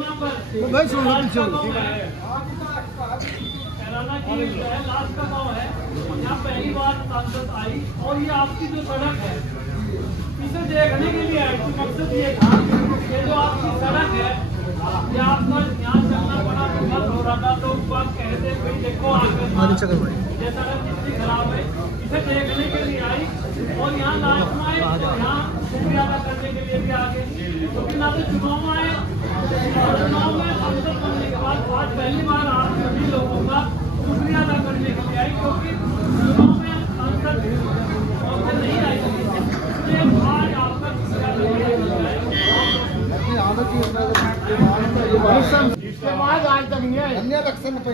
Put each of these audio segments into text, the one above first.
सीमा पर भाई सुनो पीछे लास्ट का गाँव है। यहाँ पहली बार सांसद आई और ये आपकी जो सड़क है इसे देखने के लिए आई। तो मकसद ये था कि जो आपकी सड़क है ये आपका यहाँ चलना बड़ा दुर्गम हो रहा था, तो आप कहते भाई देखो आगे ये सड़क कितनी खराब है, इसे देखने के लिए आई और यहाँ लास्ट में आए तो यहाँ शुक्रिया अदा करने के लिए भी आगे, क्योंकि ना तो चुनाव आए और चुनाव में सांसद बनने के बाद आज पहली बार आप सभी लोगों का शुक्रिया अदा करने के लिए आई, क्योंकि चुनाव में सांसद नहीं आई इसलिए आज आपका शुक्रिया अदा इसके बाद आज तक नहीं है अन्य इलेक्शन पे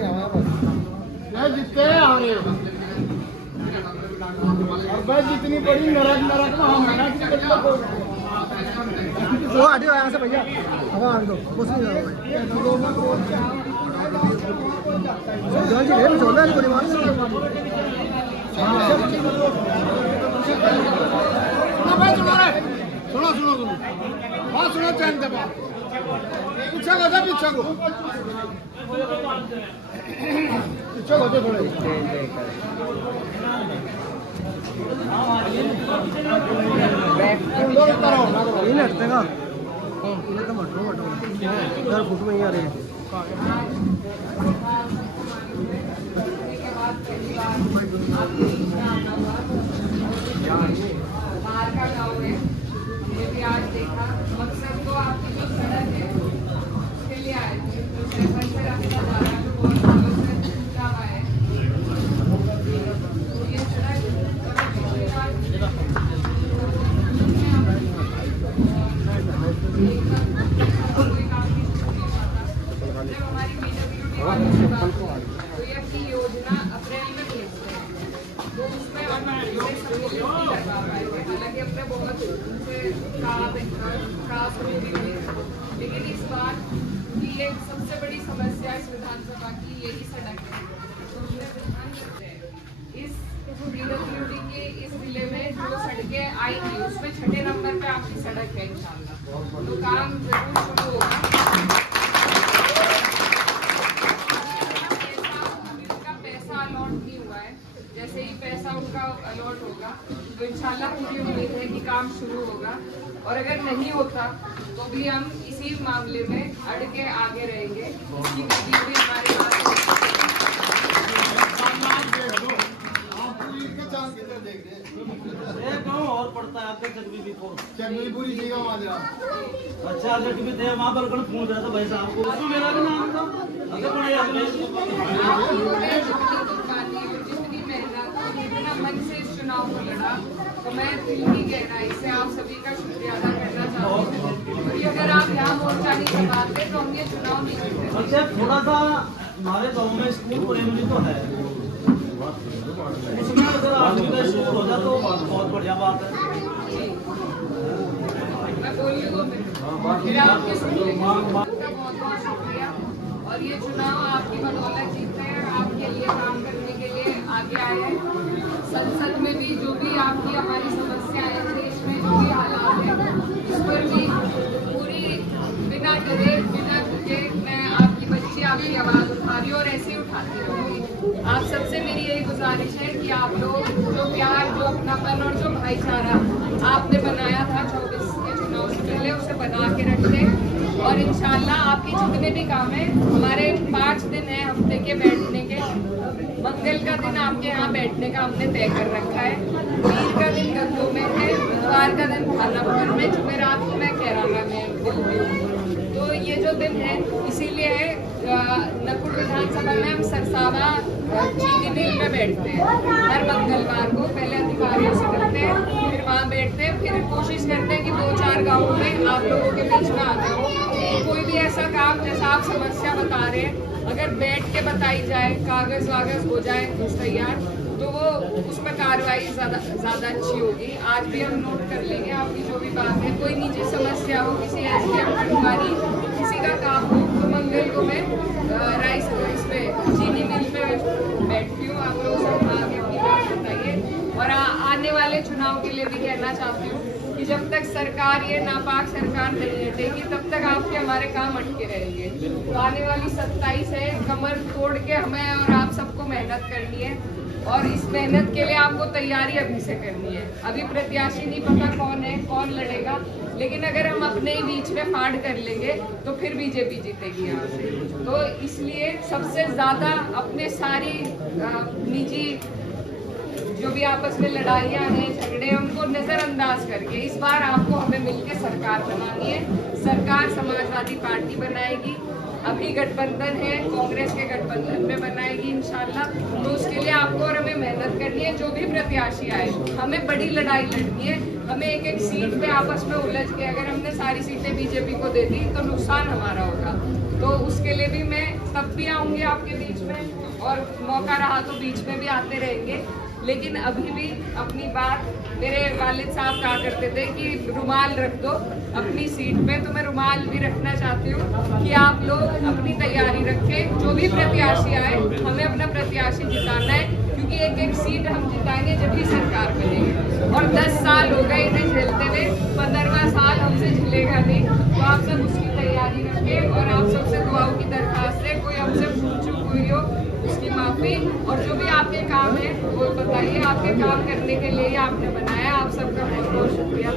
जितने आ रहे हो और बस जितनी बड़ी नरक नरक में हम है ना वो आगे आया से भैया हवा आने दो कुछ नहीं होगा जल्दी ले चल रहा है कोई बात नहीं ना भाई सुनो रे सुनो सुनो सुनो बात सुनो चैन दे बात पीछे को जा पीछे को थोड़े इन हटतेगा इन्हें तो मटो यार फुट में ही आ रहे हैं बाहर का गाँव है, ये भी आज देखा। मकसद तो आपकी जो सड़क है उसके लिए आए थे, बहुत सालों से टूटा हुआ है। तो ये सड़क जब हमारी तो ये अपनी योजना अप्रैल में भेजते हैं, तो उसमें हालांकि अपने बहुत उनसे लेकिन इस बार की एक सबसे बड़ी समस्या इस विधानसभा की यही सड़क है। तो हमने ध्यान रखते हैं इस पीडब्ल्यूडी के इस जिले में जो सड़कें आई थी उसमें 6 नंबर पे आपकी सड़क है इंशाल्लाह, तो काम जरूर शुरू होगा। जैसे ही पैसा उनका अलॉट होगा तो इंशाल्लाह पूरी उम्मीद है कि काम शुरू होगा, और अगर नहीं होता तो भी हम इसी मामले में अड़ के आगे रहेंगे। इसकी वीडियो भी हमारे पास और पड़ता है आपके चंद्रपुरी जी का माजरा अच्छा भी थे वहाँ पर पूछ रहा था भाई साहब को, उसमें मेरा भी नाम था अगर मन से इस चुनाव को लड़ा, तो मैं दिल की गहराई से आप सभी का शुक्रिया अदा करना चाहती हूँ, क्योंकि अगर आप यहाँ मोर्चा नहीं संभालते तो हम ये चुनाव नहीं जीतते। अच्छा थोड़ा सा हमारे गाँव में स्कूल प्राइमरी तो है, उसमें अगर आर्मी का स्कूल हो जाए तो बहुत बढ़िया बात है। मैं बोल रही हूँ फिर आपके बहुत बहुत शुक्रिया, और ये चुनाव आपकी बदौलत जीते हैं, आपके लिए काम करने के लिए आगे आए हैं। संसद में भी जो भी आपकी हमारी समस्याएं हैं, देश में जो भी हालात है, उस पर भी पूरी बिना डरे बिना रुके मैं आपकी बच्ची आपकी आवाज़ उठा रही हूँ और ऐसे ही उठाती रहूँगी। आप सबसे मेरी यही गुजारिश है कि आप लोग जो प्यार, जो अपनापन और जो भाईचारा आपने बनाया था 24 के चुनाव से पहले, उसे बना के रखते, और इंशाल्लाह आपके जितने भी काम है, हमारे 5 दिन है हफ्ते के बैठने के। मंगल का दिन आपके यहाँ बैठने का हमने तय कर रखा है, वीर का दिन गंगों में है, बुधवार का दिन भालापुर में, जुमेरात को मैं केरला में दिल्ली हूँ। तो ये जो दिन है इसीलिए है, नकुड़ विधानसभा में हम सरसावा चीनी मिल में बैठते हैं हर मंगलवार को, पहले अधिकारियों से करते हैं, फिर वहाँ बैठते हैं, फिर कोशिश करते हैं कि 2-4 गाँवों में आप लोगों के बीच में आना हो। कोई भी ऐसा काम जैसा आप समस्या बता रहे हैं, अगर बैठ के बताई जाए, कागज वागज हो जाए तैयार, तो वो उसमें कार्रवाई ज़्यादा अच्छी होगी। आज भी हम नोट कर लेंगे आपकी जो भी बात है, कोई निजी समस्या हो, किसी SDM अधिकारी किसी का काम हो, तो मंगल को मैं राइस पे चीनी मिल पे बैठती हूँ। आप लोग सब आगे अपनी बात बताइए, और आने वाले चुनाव के लिए भी कहना चाहती हूँ कि जब तक सरकार, ये नापाक सरकार नहीं हटेगी, तब तक आपके हमारे काम अटके रहेंगे। तो आने वाली 27 है, कमर तोड़ के हमें और आप सबको मेहनत करनी है, और इस मेहनत के लिए आपको तैयारी अभी से करनी है। अभी प्रत्याशी नहीं पता कौन है, कौन लड़ेगा, लेकिन अगर हम अपने ही बीच में फाड़ कर लेंगे तो फिर बीजेपी जीतेगी यहाँ से। तो इसलिए सबसे ज़्यादा अपने सारी निजी जो भी आपस में लड़ाइयाँ हैं, झगड़े, उनको नज़रअंदाज करके इस बार आपको हमें मिलकर सरकार बनानी है। सरकार समाजवादी पार्टी बनाएगी, अभी गठबंधन है, कांग्रेस के गठबंधन में बनाएगी इंशाल्लाह। तो उसके लिए आपको और हमें मेहनत करनी है। जो भी प्रत्याशी आए, हमें बड़ी लड़ाई लड़नी है। हमें एक एक सीट पे आपस में उलझ के, अगर हमने सारी सीटें बीजेपी को दे दी तो नुकसान हमारा होगा। तो उसके लिए भी मैं तब भी आऊँगी आपके बीच में, और मौका रहा तो बीच में भी आते रहेंगे। लेकिन अभी भी अपनी बात, मेरे वालिद साहब कहा करते थे कि रुमाल रख दो अपनी सीट पे, तो मैं रुमाल भी रखना चाहती हूँ कि आप लोग अपनी तैयारी रखें। जो भी प्रत्याशी आए, हमें अपना प्रत्याशी जिताना है, क्योंकि एक एक सीट हम जिताएंगे जब भी सरकार बनेगी। और 10 साल हो गए इन्हें झेलते हुए, 15वां साल हमसे झेलेगा नहीं। तो आप सब उसकी तैयारी रखें, और आप सबसे दुआओं की दरख्वास्त है, कोई हमसे भूल चूक हुई हो उसकी माफ़ी। और जो भी आपके काम है वो बताइए, आपके काम करने के लिए आपने बनाया। आप सबका बहुत बहुत शुक्रिया।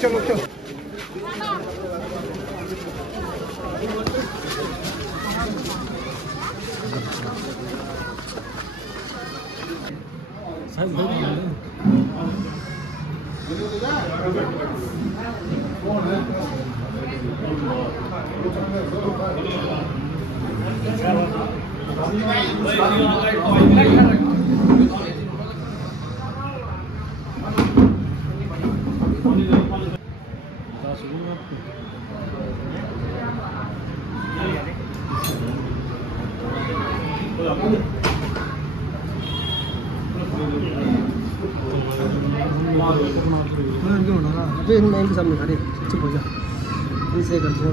चलो चलो इनके सामने खड़े चुप हो जा, इसे कर लो